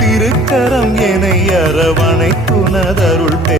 திருக்கரம் என அரவணை துணதருள்